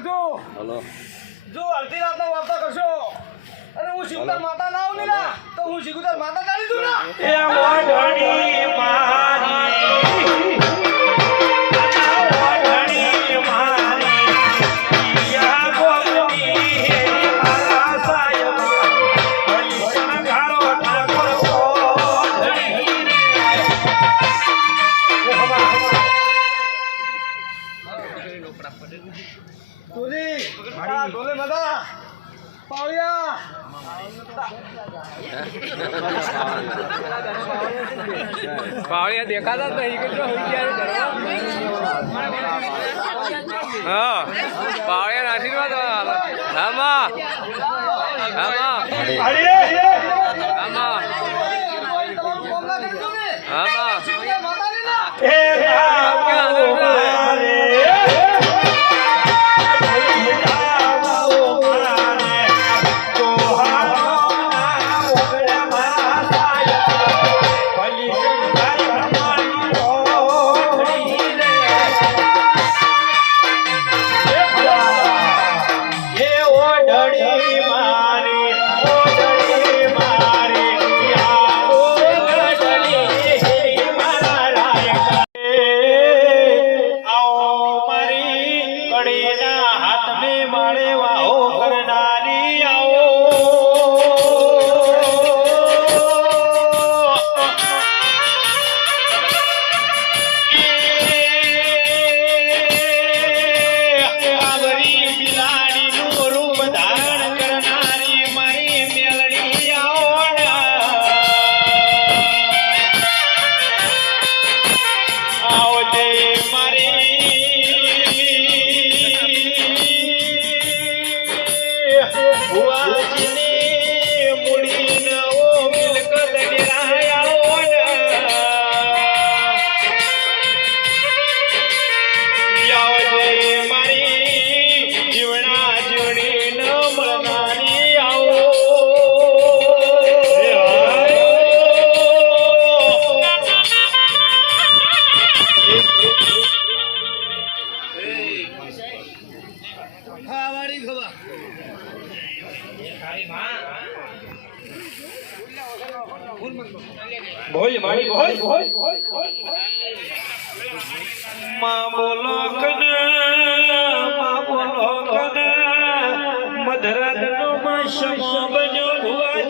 જો અડધી રાતનો વાર્તા કરશો. અને હું શિવતાર માતા ના આવું ને ના, તો હું શિવતાર માતા ચાલી દઉં ના. ઢોલી આ ઢોલે બધા. પાવડિયા પાવડિયા દેખાતા જ નહીં કેટલો હા પાવડિયા આશીર્વાદ રામા રામા રામા ખાવાડી ખવા બોલ મારી માં બોલો કને